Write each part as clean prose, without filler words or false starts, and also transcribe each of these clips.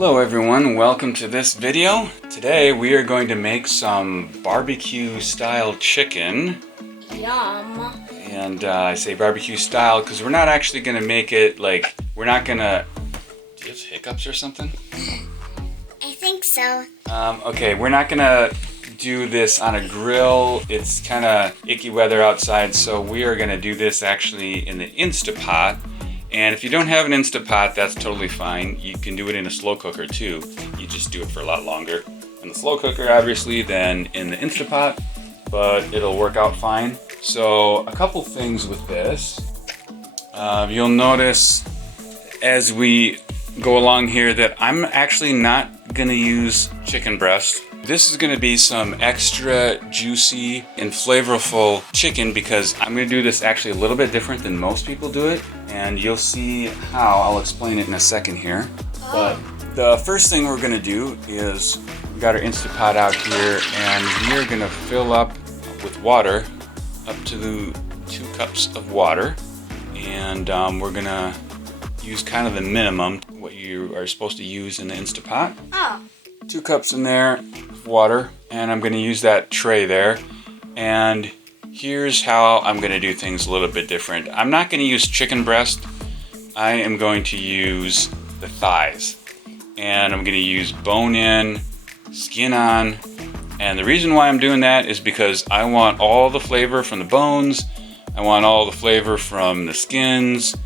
Hello everyone, welcome to this video. Today we are going to make some barbecue style chicken. Yum. And I say barbecue style because we're not actually going to make it like, we're not going to... Do you have hiccups or something? I think so. Okay, we're not going to do this on a grill. It's kind of icky weather outside, so we are going to do this actually in the Instapot. And if you don't have an Instapot, that's totally fine. You can do it in a slow cooker too. You just do it for a lot longer in the slow cooker, obviously, than in the Instapot, but it'll work out fine. So a couple things with this. You'll notice as we go along here that I'm actually not gonna use chicken breast. This is gonna be some extra juicy and flavorful chicken because I'm gonna do this actually a little bit different than most people do it. And you'll see how. I'll explain it in a second here. But the first thing we're gonna do is, we got our Instapot out here and we're gonna fill up with water, up to the 2 cups of water. And we're gonna use kind of the minimum, what you are supposed to use in the Instapot. 2 cups in there of water, and I'm gonna use that tray there. And here's how I'm gonna do things a little bit different. I'm not gonna use chicken breast. I am going to use the thighs. And I'm gonna use bone in, skin on. And the reason why I'm doing that is because I want all the flavor from the bones. I want all the flavor from the skins.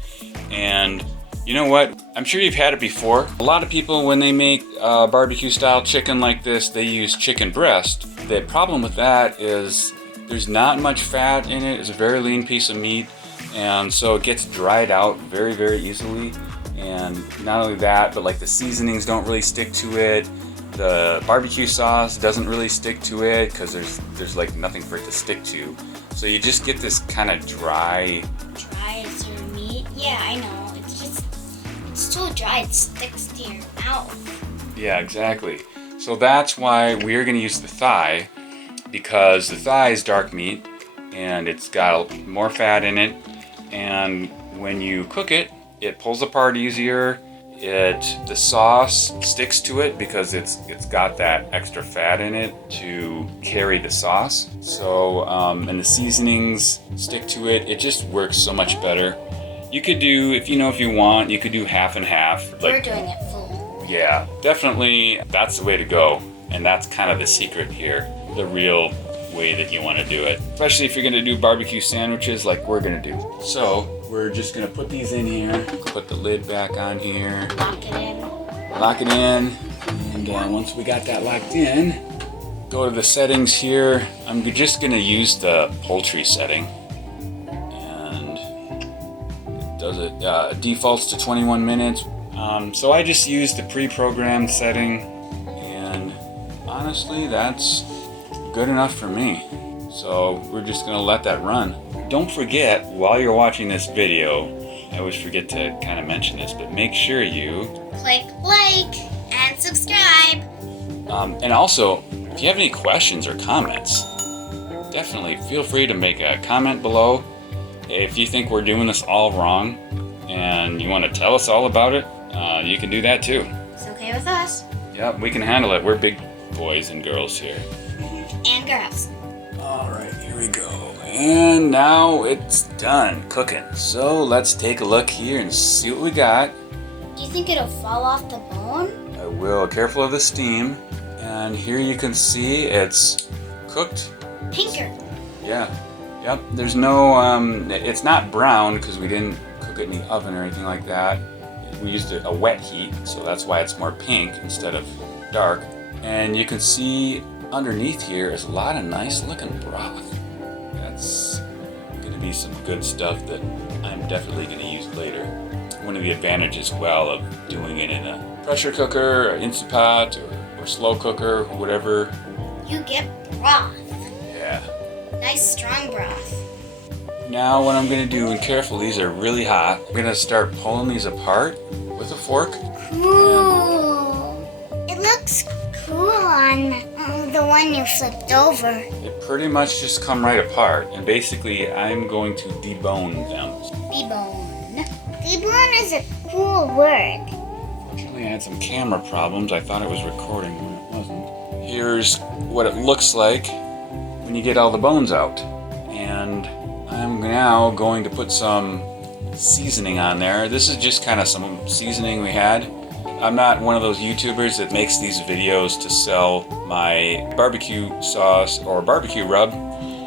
And you know what? I'm sure you've had it before. A lot of people, when they make barbecue style chicken like this, they use chicken breast. The problem with that is there's not much fat in it. It's a very lean piece of meat, and so it gets dried out very, very easily. And not only that, but like the seasonings don't really stick to it. The barbecue sauce doesn't really stick to it because there's like nothing for it to stick to. So you just get this kind of dry. Dry as your meat? Yeah, I know. It's so dry it sticks to your mouth. Yeah, exactly. So that's why we're gonna use the thigh, because the thigh is dark meat and it's got more fat in it, and when you cook it, it pulls apart easier. The sauce sticks to it because it's got that extra fat in it to carry the sauce. So and the seasonings stick to it. It just works so much better. You could do, if you want, you could do half and half. We're doing it full. Yeah, definitely that's the way to go. And that's kind of the secret here. The real way that you want to do it. Especially if you're going to do barbecue sandwiches like we're going to do. So we're just going to put these in here. Put the lid back on here. Lock it in. Lock it in. And once we got that locked in, go to the settings here. I'm just going to use the poultry setting. Does it defaults to 21 minutes. So I just used the pre-programmed setting, and honestly that's good enough for me. So we're just gonna let that run. Don't forget, while you're watching this video, I always forget to kind of mention this, but make sure you click like and subscribe. And also, if you have any questions or comments, definitely feel free to make a comment below. If you think we're doing this all wrong and you want to tell us all about it, you can do that too. It's okay with us. Yep, we can handle it. We're big boys and girls here. And girls. All right, here we go. And now it's done cooking. So let's take a look here and see what we got. Do you think it'll fall off the bone? I will. Careful of the steam. And here you can see it's cooked. Pinker. Yeah. Yep, there's no, it's not brown because we didn't cook it in the oven or anything like that. We used a wet heat, so that's why it's more pink instead of dark. And you can see underneath here is a lot of nice looking broth. That's gonna be some good stuff that I'm definitely gonna use later. One of the advantages, well, of doing it in a pressure cooker, or Instapot, or slow cooker, whatever. You get broth. Yeah. Nice strong broth. Now what I'm gonna do, and careful, these are really hot, I'm gonna start pulling these apart with a fork. Cool. It looks cool on the one you flipped over. It pretty much just come right apart, and basically I'm going to debone them. Debone. Debone is a cool word. Actually, I had some camera problems. I thought it was recording when it wasn't. Here's what it looks like when you get all the bones out. And I'm now going to put some seasoning on there. This is just kind of some seasoning we had. I'm not one of those YouTubers that makes these videos to sell my barbecue sauce or barbecue rub.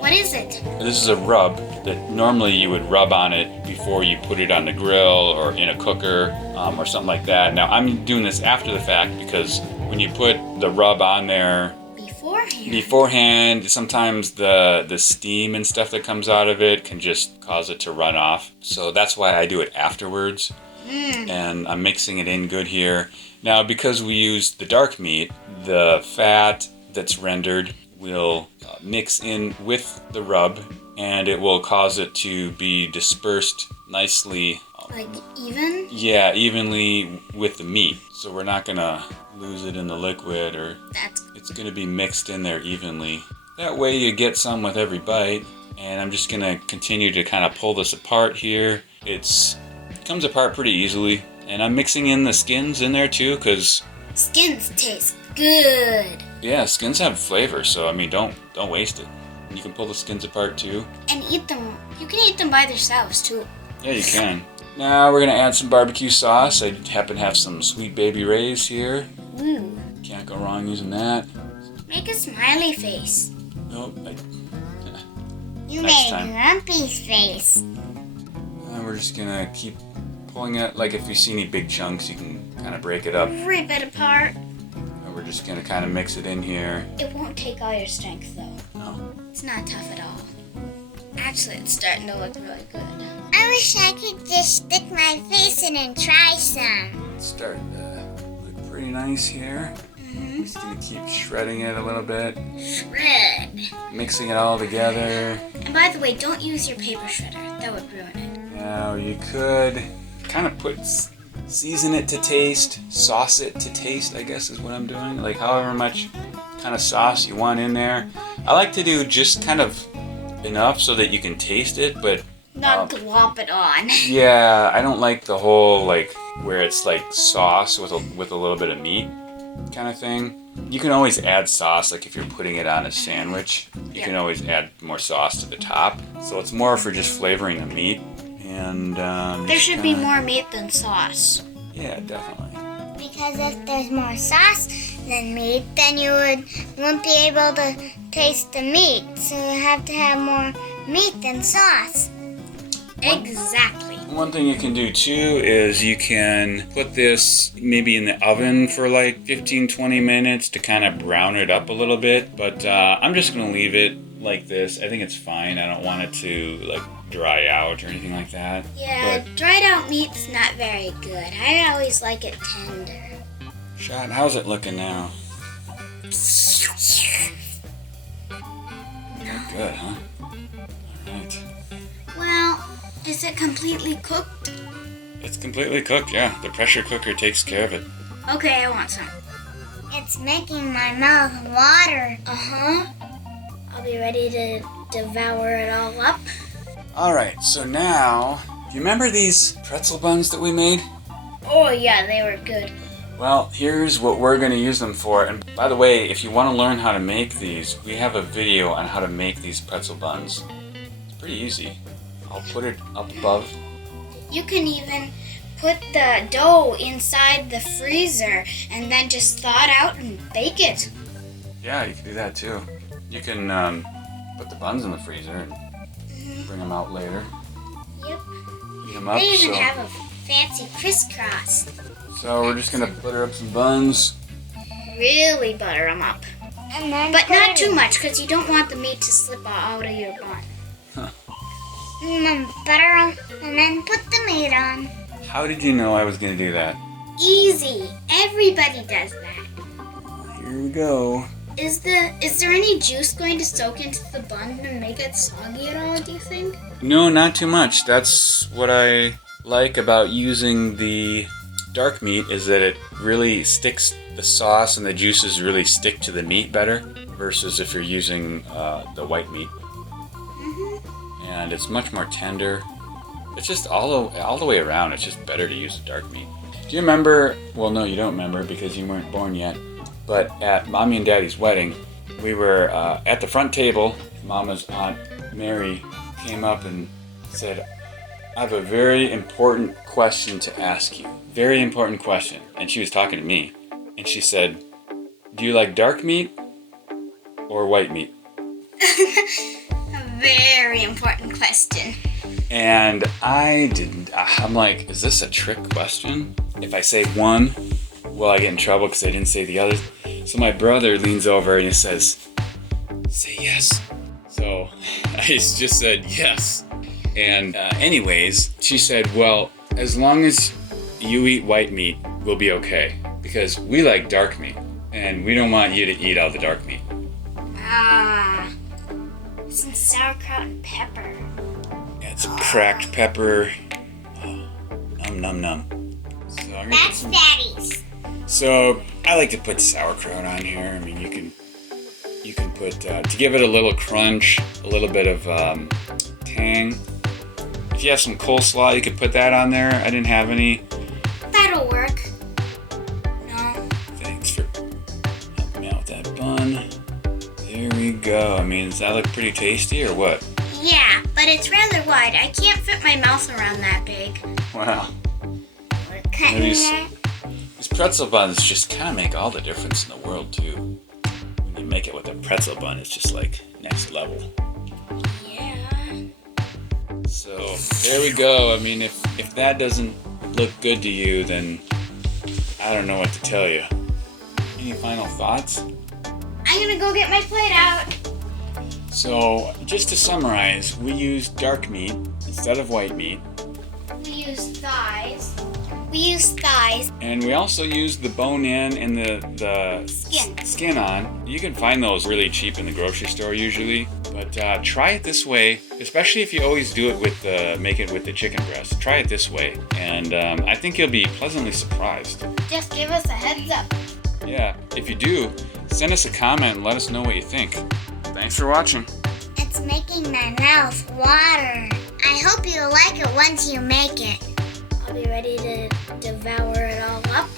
What is it? This is a rub that normally you would rub on it before you put it on the grill or in a cooker or something like that. Now I'm doing this after the fact because when you put the rub on there beforehand, sometimes the steam and stuff that comes out of it can just cause it to run off. So that's why I do it afterwards. And I'm mixing it in good here. Now because we used the dark meat, the fat that's rendered will mix in with the rub and it will cause it to be dispersed nicely. Like even? Yeah, evenly with the meat. So we're not gonna lose it in the liquid or it's gonna be mixed in there evenly. That way you get some with every bite. And I'm just gonna continue to kind of pull this apart here. It comes apart pretty easily. And I'm mixing in the skins in there too because skins taste good. Yeah, skins have flavor, so I mean don't waste it. You can pull the skins apart too. And eat them. You can eat them by themselves too. Yeah, you can. Now we're gonna add some barbecue sauce. I happen to have some Sweet Baby Ray's here. Ooh. Can't go wrong using that. Make a smiley face. Nope. You Next made a time. grumpy face. And we're just gonna keep pulling it. Like if you see any big chunks, you can kind of break it up. Rip it apart. And we're just gonna kind of mix it in here. It won't take all your strength though. No. It's not tough at all. Actually, it's starting to look really good. I wish I could just stick my face in and try some. It's starting to look pretty nice here. Just gonna keep shredding it a little bit. Shred. Mixing it all together. And by the way, don't use your paper shredder. That would ruin it. Now you could kind of season it to taste, sauce it to taste, I guess is what I'm doing. Like however much kind of sauce you want in there. I like to do just kind of enough so that you can taste it, but Not glop it on. yeah, I don't like the whole like where it's like sauce with a little bit of meat kind of thing. You can always add sauce, like if you're putting it on a sandwich, you can always add more sauce to the top. So it's more for just flavoring the meat. And There should be more meat than sauce. Yeah, definitely. Because if there's more sauce than meat, then you won't be able to taste the meat. So you have to have more meat than sauce. Exactly. One thing you can do too is you can put this maybe in the oven for like 15-20 minutes to kind of brown it up a little bit. But I'm just going to leave it like this. I think it's fine. I don't want it to like dry out or anything like that. Yeah, dried out meat's not very good. I always like it tender. Shot, how's it looking now? Not good, huh? Alright. Well, is it completely cooked? It's completely cooked, yeah. The pressure cooker takes care of it. Okay, I want some. It's making my mouth water. Uh-huh. I'll be ready to devour it all up. Alright, so now, do you remember these pretzel buns that we made? Oh yeah, they were good. Well, here's what we're going to use them for. And by the way, if you want to learn how to make these, we have a video on how to make these pretzel buns. It's pretty easy. I'll put it up above. You can even put the dough inside the freezer and then just thaw it out and bake it. Yeah, you can do that too. You can put the buns in the freezer and bring them out later. Yep. Heat them up. They even have a fancy crisscross. So we're just going to butter up some buns. Really butter them up. And then But not too much because you don't want the meat to slip out of your bun. And then butter 'em, and then put the meat on. How did you know I was going to do that? Easy. Everybody does that. Here we go. Is there any juice going to soak into the bun and make it soggy at all, do you think? No, not too much. That's what I like about using the dark meat is that it really sticks, the sauce and the juices really stick to the meat better versus if you're using the white meat. And it's much more tender. It's just all the way around, it's just better to use the dark meat. Do you remember, well, no, you don't remember because you weren't born yet, but at Mommy and Daddy's wedding, we were at the front table. Mama's Aunt Mary came up and said, I have a very important question to ask you. Very important question. And she was talking to me. And she said, do you like dark meat or white meat? A very important question. And I didn't. I'm like, is this a trick question? If I say one, will I get in trouble because I didn't say the other? So my brother leans over and he says, say yes. So I just said yes. And anyways, she said, well, as long as you eat white meat, we'll be okay. Because we like dark meat. And we don't want you to eat all the dark meat. Ah, some sauerkraut and pepper. Yeah, some cracked pepper. Oh, num num num. So I'm gonna That's Daddy's. So I like to put sauerkraut on here. I mean, you can put to give it a little crunch, a little bit of tang. If you have some coleslaw, you could put that on there. I didn't have any. That'll work. No. Thanks for helping me out with that bun. There we go. I mean, does that look pretty tasty or what? Yeah, but it's rather wide. I can't fit my mouth around that big. Wow. We're cutting These- there. These pretzel buns just kind of make all the difference in the world too. When you make it with a pretzel bun, it's just like next level. Yeah. So there we go. I mean, if that doesn't look good to you, then I don't know what to tell you. Any final thoughts? I'm gonna go get my plate out. So just to summarize, we use dark meat instead of white meat. We use thighs. We use thighs. And we also use the bone in and the skin on. You can find those really cheap in the grocery store usually. But try it this way, especially if you always do it with make it with the chicken breast. Try it this way, and I think you'll be pleasantly surprised. Just give us a heads up. Yeah, if you do, send us a comment and let us know what you think. Thanks for watching. It's making my mouth water. I hope you like it once you make it. I'll be ready to devour it all up.